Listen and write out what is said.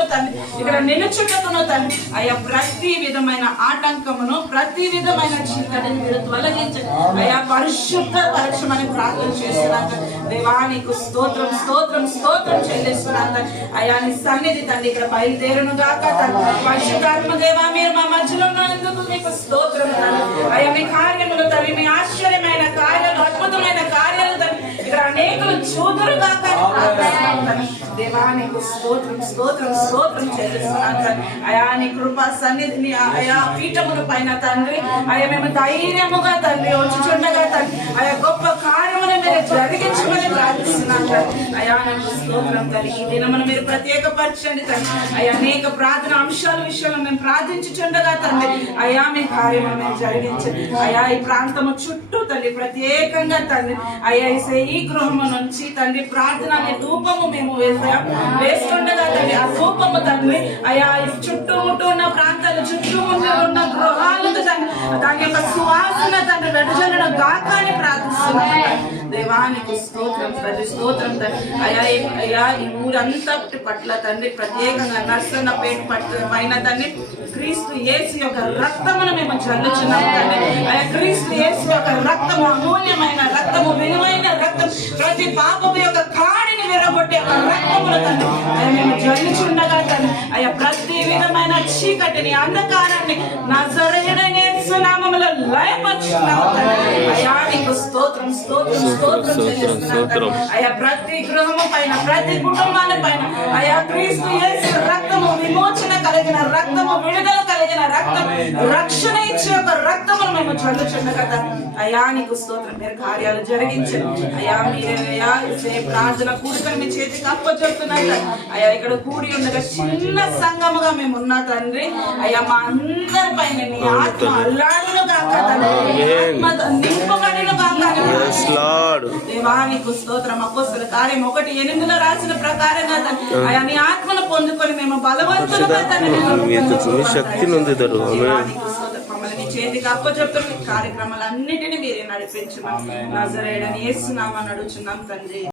వెళ్ళుటకును తండ్రి, ఇక్కడ నిలుచుటకును తండ్రి అయ్యా ప్రతి విధమైన ఆటంకమును, ప్రతి విధమైన చీకటిని మీరు తొలగించండి అయ్యా. పరిశుద్ధ పరచమని ప్రార్థన చేస్తున్నాను దేవా. నీకు స్తోత్రం స్తోత్రం స్తోత్రం చెల్లిస్తున్నాను అయ్యా. నీ సన్నిధి తండ్రి ఇక్కడ బయలుదేరును గాక తండ్రి. పరిశుద్ధాత్మ దేవా, మీరు మా మధ్యలో ఉన్నందుకు మీకు స్తోత్రం అయ్యా. మీ కార్యములు తండ్రి, మీ ఆశ్చర్యమైన కార్యాలు, అద్భుతమైన కార్యాలు తండ్రి ఇక్కడ అనేకులు చూదురు గాక దేవా. నీకు స్తోత్రం స్తోత్రం స్తోత్రం చెల్లిస్తున్నాను తండ్రి అయా. నీ కృపా సన్నిధిని అయా పీఠముల పైన తండ్రి అయ్యా మేము ధైర్యముగా తండ్రి వచ్చుచుండగా తండ్రి అయా గొప్ప కార్యమును మీరు జరిగించమని ప్రార్థిస్తున్నాను తండ్రి అయా. నీకు స్తోత్రం తండ్రి. ఈ దినమును మీరు ప్రత్యేకపరచండి తండ్రి అయా. అనేక ప్రార్థన అంశాల విషయంలో మేము ప్రార్థించుచుండగా తండ్రి అయా మీ కార్యమును మేము జరిగించండి అయా. ఈ ప్రాంతము చుట్టూ తండ్రి ప్రత్యేకంగా తండ్రి అయా ఈ గృహము నుంచి తండ్రి ప్రార్థన అనే ధూపము మేము వేస్తుండగా తండ్రి ఆ ధూపము తండ్రి అయా చుట్టూ ఉన్న ప్రాంతాలు, చుట్టూ ఉన్న గృహాలకు తండ్రి దాని యొక్క సువాసన తండ్రి వెదజల్లడం గాక అని ప్రార్థిస్తున్నాను దేవానికి స్తోత్రం తండ్రి స్తోత్రం తండ్రి అయా. అయా ఈ ఊరంతా పట్ల తండ్రి ప్రత్యేకంగా నర్సన్నపేట పైన తండ్రి క్రీస్తు యేసు యొక్క రక్తమును మేము చల్లుచున్నాం తండ్రి అయా. క్రీస్తు యేసు యొక్క రక్తము అమూల్యమైన రక్తము, విలువైన రక్తం, ప్రతి పాపము యొక్క కాడిని విరగొట్టే ఒక రక్తములు తండ్రి అయా మేము జల్లుచుండగా తండ్రి అయా ప్రతి విధమైన చీకటిని, అంధకారాన్ని నజరేయుడైన యేసు నామములో లయపరుచున్నాము తండ్రి అయా. నీకు స్తోత్రం స్తోత్రం స్తోత్రం చెల్లిస్తున్నాను అయా. ప్రతి గృహము పైన, ప్రతి కుటుంబాల పైన అయా క్రీస్తు యేసు రక్తము, విమోచన కలిగిన రక్తము, విడుదల కలిగిన రక్తం, రక్షణ ఇచ్చే ఒక రక్తమును మేము చల్లుచుండగా అయా. నీకు స్తోత్రం. మీరు కార్యాలు జరిగించండి అయా. మీరే అయా ప్రార్థన కూడుకొని మీ చేతికి అప్పచెప్తున్నాయి అయా. ఇక్కడ కూడి ఉండగా చిన్న సంఘముగా మేము ఉన్నా తండ్రి అయా. మా అందరి పైన నీ ఆత్మ అల్లాడును గాక తండ్రి, ఆత్మ నింపబడిన గాక దేవానికి స్తోత్రం. అపోస్తలుల కార్యం 1:8 రాసిన ప్రకారంగా అయా నీ ఆత్మను పొందుకొని మేము బలవంతులుగా శక్తి ఉంది మమ్మల్ని చేతికి అప్పచెప్తున్న కార్యక్రమాలన్నిటినీ మీరే నడిపించమని నజరేయుడైన యేసు నామమున అడుగుచున్నాం తండ్రి.